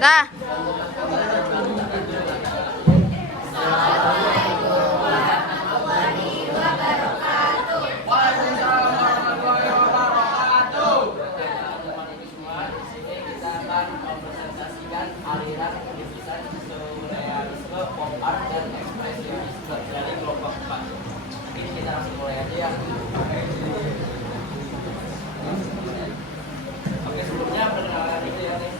Dah. Aliran desain surrealisme, pop art, dan ekspresionisme dari kelompok 4. Ini kita langsung mulai aja ya. Oke, sebelumnya perkenalan itu ya nih.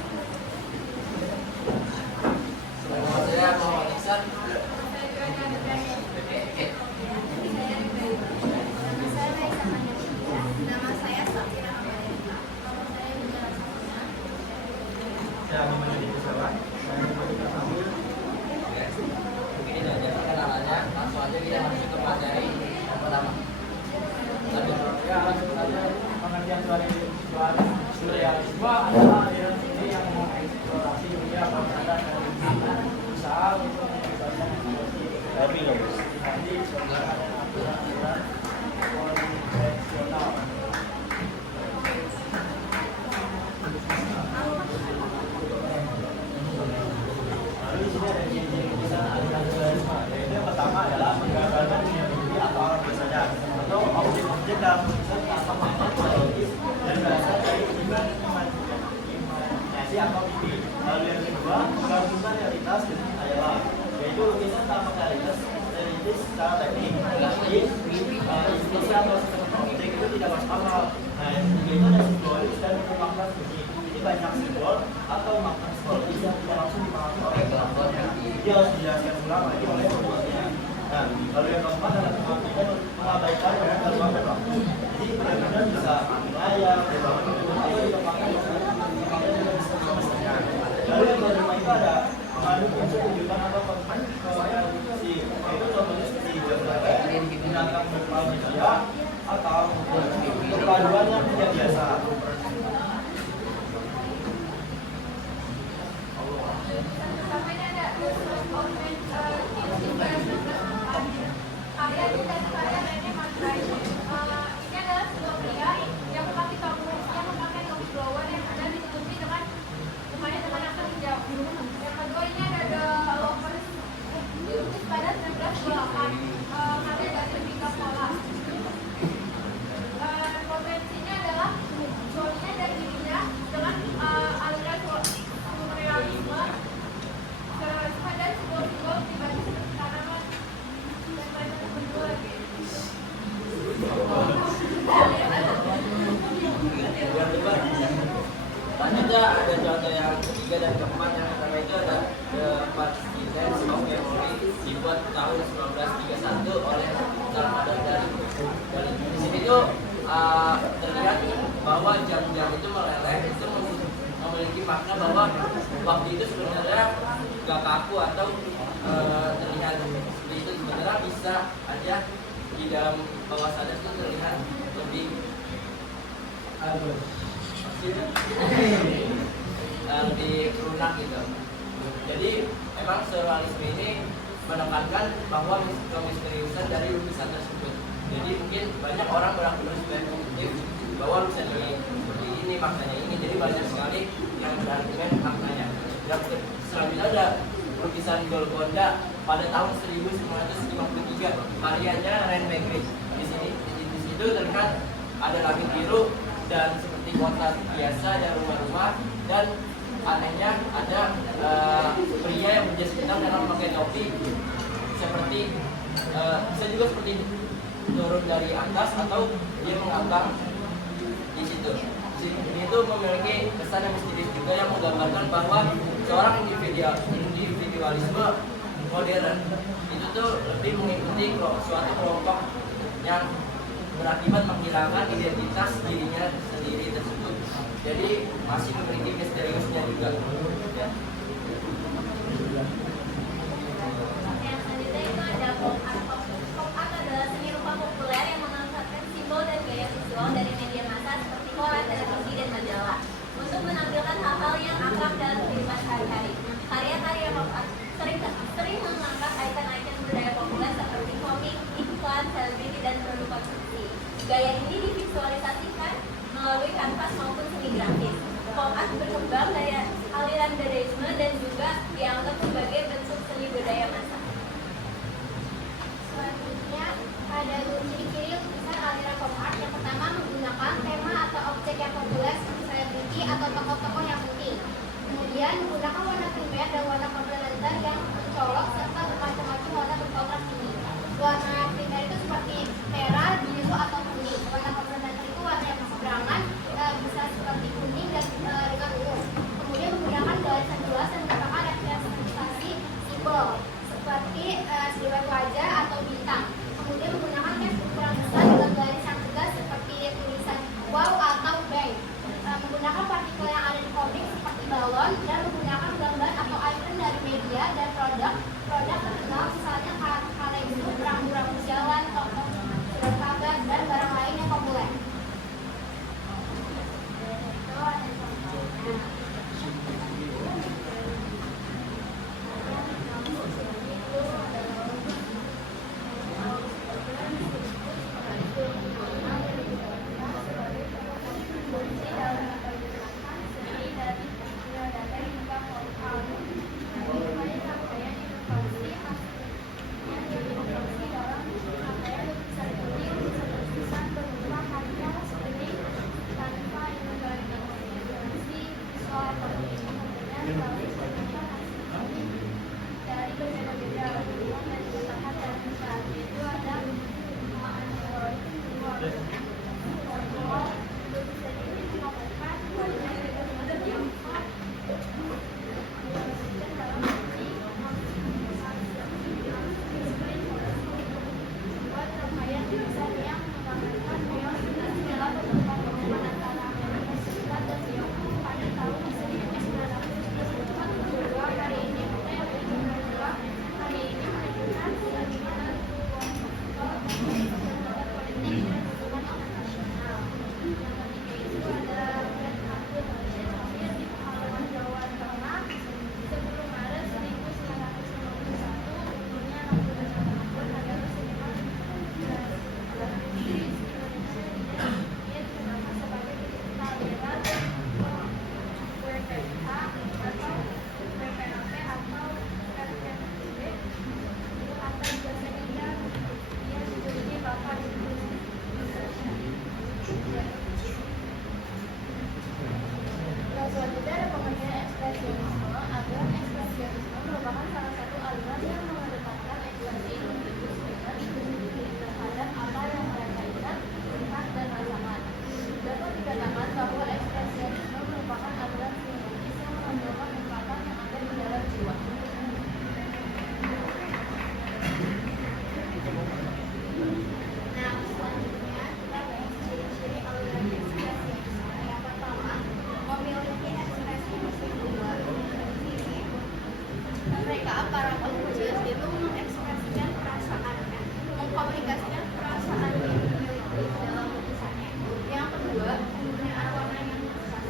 Nama saya Muhammad Iksan. Mungkin ini aja perkenalannya, langsung aja kita masuk ke materi yang pertama. Ya, sebenarnya pengertian surrealisme adalah aliran seni yang mengeksplorasi dunia bawah sadar dan usaha untuk menciptakan situasi sebenarnya dan aturan-aturan konvensional. Lalu di sini ada ciri-ciri tulisan aliran surrealisme, yaitu yang pertama adalah menggambarkan dunia mimpi atau alam bawah sadar atau objek-objek dalam tulisan tanpa makna psikologis dan berasal dari imajinasi atau mimpi. Lalu yang kedua, menggabungkan realitas dengan khayalan, yaitu lukisan tanpa realitas secara teknik. Jadi, ilustrasi atau sistem objek itu tidak masuk akal. Nah, yang ketiga itu ada simbolis dan makna bunyi. Ini banyak simbol atau makna psikologis yang tidak langsung dipahami oleh pelakunya. Dia harus dijelaskan ulang lagi oleh pembuatnya. Nah, lalu yang keempat adalah mengabaikan ruang dan waktu. Jadi benar-benar bisa mengayal, berbangun tidur atau dikembangkan dengan semestinya. Lalu yang kelima itu ada mengandung unsur kejutan atau konvensi, yaitu contohnya seperti gambar binatang berkepala manusia atau perpaduan yang tidak biasa. Potensinya adalah zona dari dirinya dengan aliran surrealisme dan simbol-simbol pribadi seperti tanaman dan banyak bentuk lagi. Selanjutnya ada contoh yang ketiga dan keempat. Yang pertama itu ada The Partisans of Memory, dibuat tahun 1931 oleh Salvador Dali. Di sini tuh terlihat bahwa jam-jam itu meleleh, itu memiliki makna bahwa waktu itu sebenarnya gak kaku atau terlihat seperti itu. Sebenarnya bisa aja di dalam bawah sadar itu terlihat lebih lebih lunak gitu. Jadi emang surrealisme ini menekankan bahwa kemisteriusan dari lukisan tersebut. Jadi mungkin banyak orang berargumen bahwa lukisan ini seperti ini, maknanya ini. Jadi banyak sekali yang berargumen maknanya. Dan selanjutnya ada lukisan Golconda pada tahun 1953, karyanya Ren Magritte. Di situ terlihat ada langit biru dan seperti kota biasa, ada rumah-rumah, dan anehnya ada pria yang berjas hitam dan memakai topi seperti bisa juga seperti turun dari atas atau dia mengambang di situ. Ini itu memiliki kesan yang misterius juga yang menggambarkan bahwa seorang individualisme modern itu tuh lebih mengikuti suatu kelompok yang berakibat menghilangkan identitas dirinya sendiri tersebut. Jadi masih memiliki misteriusnya juga. Ya. Yang selanjutnya itu ada pop art. Pop art adalah seni rupa populer yang memanfaatkan simbol dan gaya visual dari media massa seperti koran, televisi, dan majalah untuk menampilkan hal-hal yang akrab dalam kehidupan sehari-hari. Karya-karya pop art sering mengangkat ikon-ikon budaya populer seperti komik, iklan, selebriti, dan produk konsumsi. Gaya ini divisualisasikan melalui kanvas maupun seni grafis. Pop art berkembang dari aliran Kemudian menggunakan warna primer dan warna komplementer yang mencolok serta bermacam-macam warna berkontras ini. Warna primer itu seperti merah, biru, atau kuning. Warna komplementer itu warna yang berseberangan, bisa seperti kuning dan dengan ungu. Kemudian menggunakan garisan jelas yang merupakan representasi simbol seperti siluet wajah atau bintang. Kemudian menggunakan teks ukuran besar dengan garis yang tegas seperti tulisan wow atau bang. Menggunakan partikel yang ada di komik seperti balon dan menggunakan gambar atau icon dari media dan produk terkenal misalnya Kalexo, rambu-rambu jalan, toko surat kabar, dan barang lain yang populer. Selanjutnya ada pengertian ekspresionisme. Adalah ekspresionisme merupakan salah satu aliran yang mengedepankan ekspresi individu terhadap apa yang mereka ingat, lihat, dan rasakan. Dapat dikatakan bahwa ekspresionisme merupakan aliran psikologis yang menonjolkan ungkapan yang ada di dalam jiwa. Nah, selanjutnya kita bahas ciri-ciri aliran ekspresionisme. Yang pertama, memiliki ekspresi musikular. Mereka para penulis itu mengekspresikan perasaannya, mengkomunikasikan perasaan yang dimiliki dalam lukisannya. Yang kedua, penggunaan warna yang khas.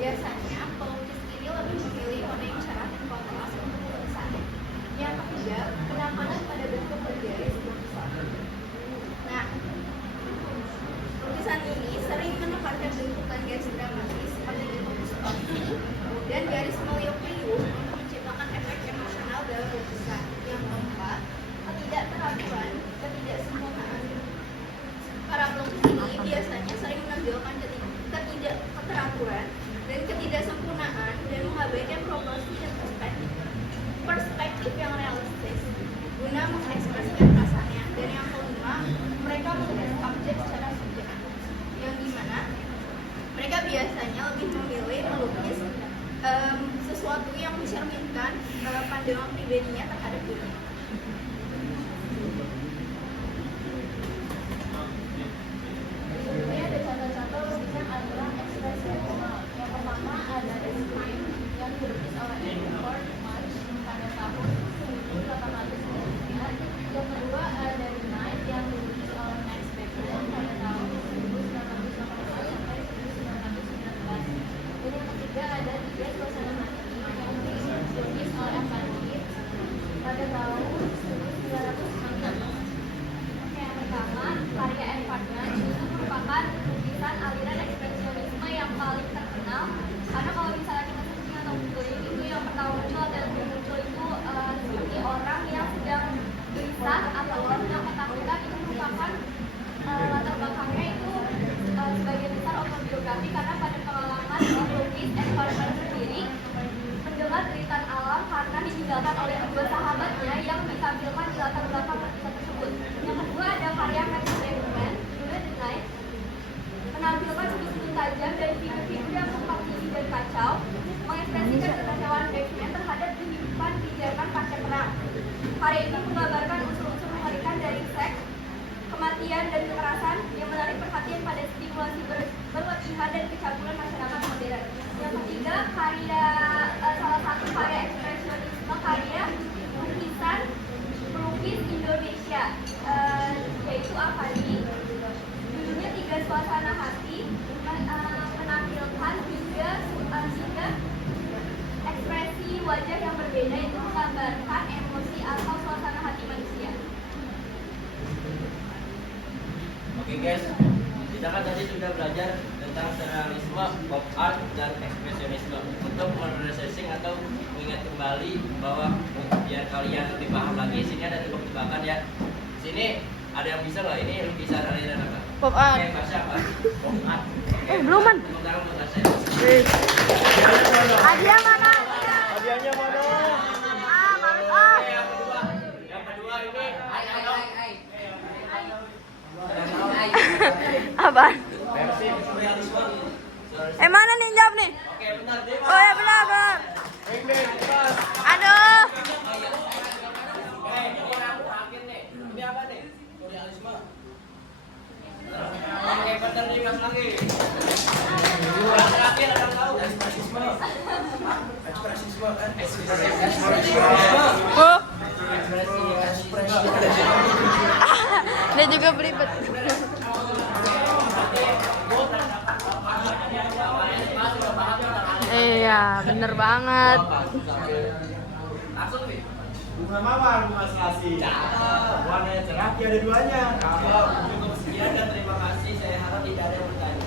Biasanya pelukis ini lebih memilih warna yang cerah dan kontras untuk lukisannya. Yang ketiga, penekanan pada bentuk bergaris lukisan. Nah, lukisan ini sering menekankan bentuk dan garis dramatis seperti dilukis dan garis meliuk-liuk untuk menciptakan efek emosional dalam lukisan. Yang keempat, ketidakteraturan, ketidaksempurnaan. Para pelukis ini biasanya sering menonjolkan ketidakteraturan dan ketidaksempurnaan dan mengabaikan proporsi dan perspektif yang realistis guna mengekspresikan perasaannya. Dan yang kelima, mereka melukis objek secara subjektif, yang dimana mereka biasanya lebih memilih melukis sesuatu yang mencerminkan pandangan pribadinya terhadap dunia. Ini ada contoh-contoh lukisan aliran ekspresionisme. Yang pertama ada Esquire yang dilukis oleh Edward Munch pada tahun 1899. Yang kedua ada The Night yang dilukis oleh Max Beckman pada tahun 1918 sampai 1919. Dan yang ketiga ada Tiga Suasana Hati yang dilukis oleh Evan Witt pada tahun 1906. Yang pertama, karya Edward Munch itu merupakan lukisan aliran ekspresionisme yang paling terkenal. Karena kalau misalnya kita searching atau googling, itu yang pertama muncul atau yang muncul itu seperti orang yang sedang gelisah atau orang yang ketakutan. Itu merupakan latar belakangnya itu sebagian besar autobiografi, karena pada pengalaman pelukis Edward Munch sendiri ditinggalkan oleh kedua sahabatnya yang ditampilkan di latar belakang lukisan tersebut. Yang kedua ada karya Max Beckman, judulnya The Night, menampilkan sudut-sudut tajam dan figur-figur yang sempat tinggi dan kacau, mengekspresikan kekacauan Beckman terhadap kehidupan di Jerman pasca perang. Karya ini menggambarkan unsur-unsur mengerikan dari seks, kematian, dan kekerasan yang menarik perhatian pada stimulasi berlatihan dan kecabulan masyarakat modern. Yang ketiga, salah satu karya ekspresionisme, karya lukisan pelukis Indonesia, yaitu Avandi. Judulnya Tiga Suasana Hati, menampilkan tiga ekspresi wajah yang berbeda, itu menggambarkan emosi atau suasana hati manusia. Oke guys, kita kan tadi sudah belajar tentang surrealisme, pop art, dan ekspresionisme. Untuk meresearching atau mengingat kembali bahwa biar kalian lebih paham lagi, sini ada tebak-tebakan ya. Sini ada yang bisa nggak? Ini lukisan aliran apa? Pop art. Oke, Basya apa? Pop art. Oke, belum, Man. Sementara untuk Basya. Hadiah mana? Hadiahnya mana? Males Oke, yang kedua ini Apaan? versi surrealisme. Mana nih jawab nih? Oke, benar deh. Oh ya benar. Aduh. Ini apa nih? Surrealisme. Oke, benar nih, Mas lagi. Yang terakhir ada yang tahu? Ekspresisme. Oh. Dia juga beribet. Iya, bener banget. Langsung nih. Bunga mawar, bunga selasih. Warna cerah, ada duanya. Kalau cukup sekian dan terima kasih. Saya harap tidak ada yang bertanya.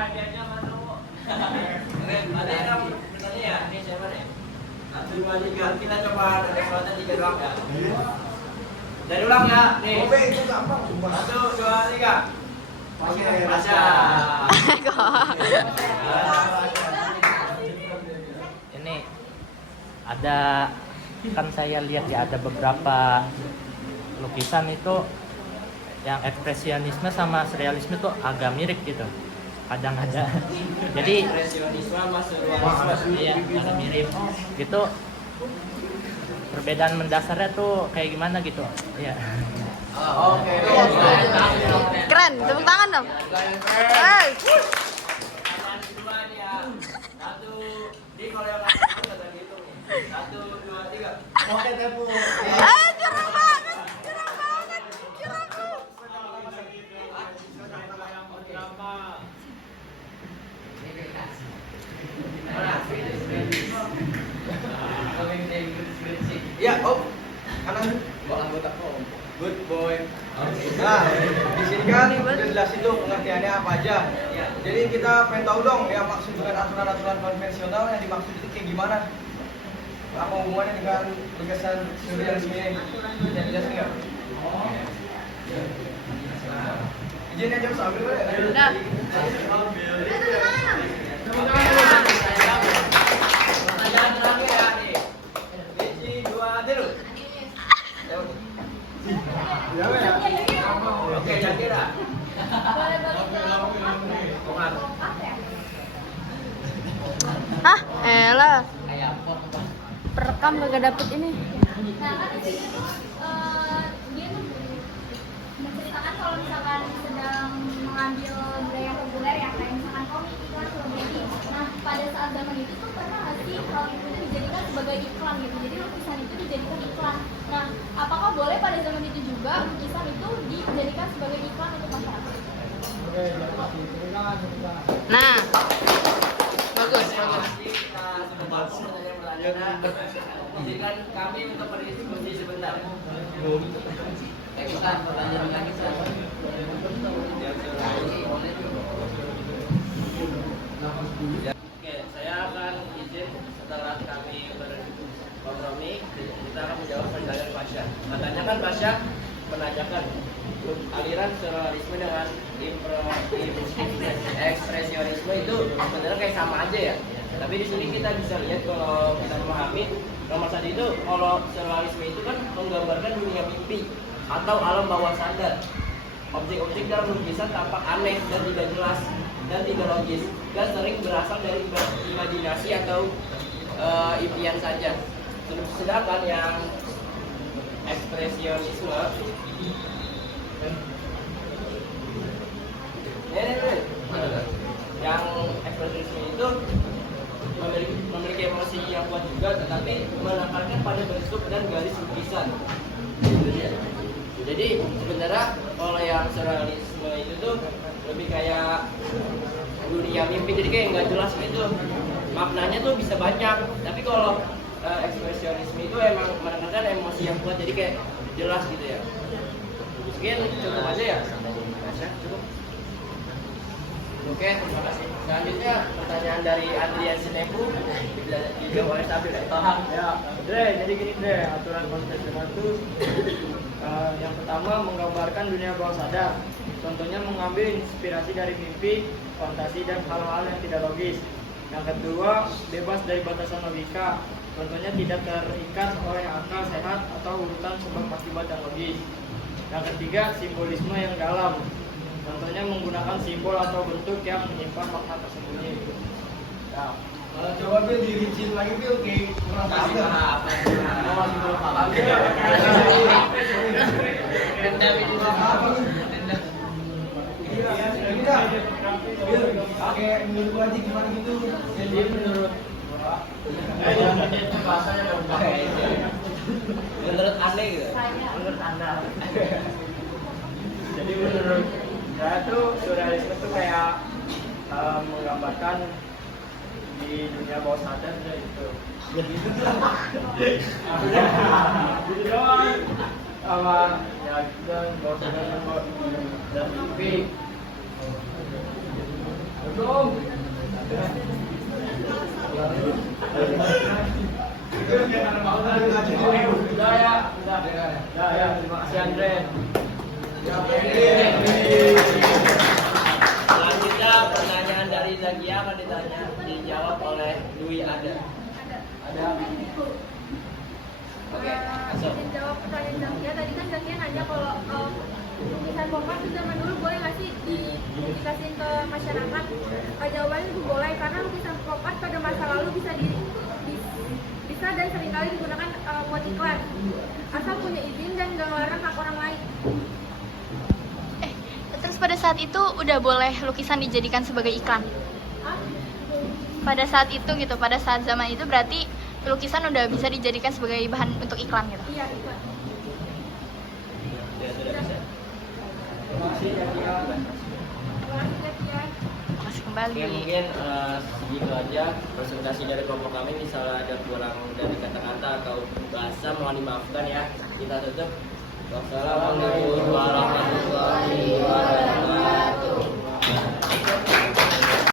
Hadiahnya mana, Bu? Ada yang bertanya ya? Ini siapa nih? 1, 2, 3. Kita coba dari kesempatan 3 doang ya. Dari ulang ya. Nih. Itu gampang. 1, 2, 3. Masya. Ini ada, kan saya lihat ya, ada beberapa lukisan itu yang ekspresionisme sama surrealisme itu agak mirip gitu, kadang ada. Jadi Ekspresionisme sama surrealisme. iya, agak mirip gitu. Perbedaan mendasarnya tuh kayak gimana gitu ya. Oke. Keren, tepuk tangan dong. Hey. Dua nih ya. 1. Ini kalau yang lain kata gitu nih. 1, 2, 3. Oke, Tepu. Curang banget. Ya, Om. Kanan. Bawa anggota Om. Good boy. Nah, di sini kan udah jelasin tuh pengertiannya apa aja. Jadi kita pengen tahu dong yang maksud dengan aturan-aturan konvensional yang dimaksud itu kayak gimana? Apa hubungannya dengan lukisan surrealisme ini? Bisa dijelasin nggak? Izin aja Mas, ambil boleh? Udah. Pertanyaan terakhir ya nih. 1, 2, 3. Oke, yang kira. Hah? Elah. Perekam gak dapet ini. Nah, kan di sini tuh dia tuh menceritakan kalau misalkan sedang mengambil budaya populer ya, kayak misalkan komik, iklan, selebriti. Nah, pada saat zaman itu tuh pernah nggak sih hal itu dijadikan sebagai iklan gitu? Jadi lukisan itu dijadikan iklan. Nah, apakah boleh pada zaman itu juga lukisan itu dijadikan sebagai iklan untuk masyarakat? Nah. Bagus. Kita sudah bagus pertanyaan-pertanyaan. Izinkan kami untuk berdiskusi sebentar. Kita pertanyaan lagi. Oke, saya akan izin setelah kami berkompromi, kita akan menjawab pertanyaan Basya. Katanya kan Basya menanyakan aliran surrealisme dengan ekspresionisme itu sebenarnya kayak sama aja ya. Tapi di sini kita bisa lihat kalau kita memahami nomor satu itu kalau surrealisme itu kan menggambarkan dunia mimpi atau alam bawah sadar. Objek-objek dalam lukisan tampak aneh dan tidak jelas dan tidak logis dan sering berasal dari imajinasi atau impian saja. Sedangkan yang ekspresionisme yang ekspresionisme itu memiliki emosi yang kuat juga, tetapi menekankan pada bentuk dan garis lukisan. Jadi sebenarnya kalau yang surrealisme itu tuh lebih kayak dunia mimpi, jadi kayak nggak jelas gitu, maknanya tuh bisa banyak. Tapi kalau ekspresionisme itu emang menekankan emosi yang kuat, jadi kayak jelas gitu ya. Mungkin cukup aja ya. Cukup. Oke, terima kasih. Selanjutnya pertanyaan dari Adrian Sinepu, dijawab oleh Sabil ya. Ya, Dre, jadi gini Dre, aturan konvensional itu yang pertama menggambarkan dunia bawah sadar. Contohnya mengambil inspirasi dari mimpi, fantasi, dan hal-hal yang tidak logis. Yang kedua, bebas dari batasan logika. Contohnya tidak terikat oleh akal sehat atau urutan sebab akibat yang logis. Yang ketiga, simbolisme yang dalam. Contohnya menggunakan simbol atau bentuk yang menyimpan makna tersembunyi. Nah, Kalau coba Bil dirincin lagi Bil, kayak kurang paham. Masih belum paham. Oke, menurut gua aja gimana gitu? jadi menurut bahasanya berubah. Menurut aneh gitu. Menurut Anda. Jadi menurut saya tuh surrealisme tuh kayak menggambarkan di dunia bawah sadar gitu. Gitu doang. Sama ya gitu bawah sadar dan mimpi. Belum. Udah ya. Terima kasih Andre. Selanjutnya pertanyaan dari Zakia akan dijawab oleh Dwi Ada. Oke, masuk. Jawab pertanyaan Zakia. Tadi kan Zakia nanya kalau lukisan pop art itu zaman dulu boleh nggak sih dikasihin ke masyarakat? Jawabannya itu boleh, karena lukisan pop art pada masa lalu bisa dan seringkali digunakan buat iklan, asal punya izin dan nggak ngelarang hak orang lain. Terus pada saat itu udah boleh lukisan dijadikan sebagai iklan? Pada saat itu gitu, pada saat zaman itu berarti lukisan udah bisa dijadikan sebagai bahan untuk iklan gitu? Iya, iklan. Ya, sudah bisa. Terima kasih Zakia. Terima kasih Zakia. Masih kembali. Oke, mungkin segitu aja presentasi dari kelompok kami. Misalnya ada kurang dari kata-kata atau bahasa, mohon dimaafkan ya. Kita tutup. Wassalamualaikum warahmatullahi wabarakatuh.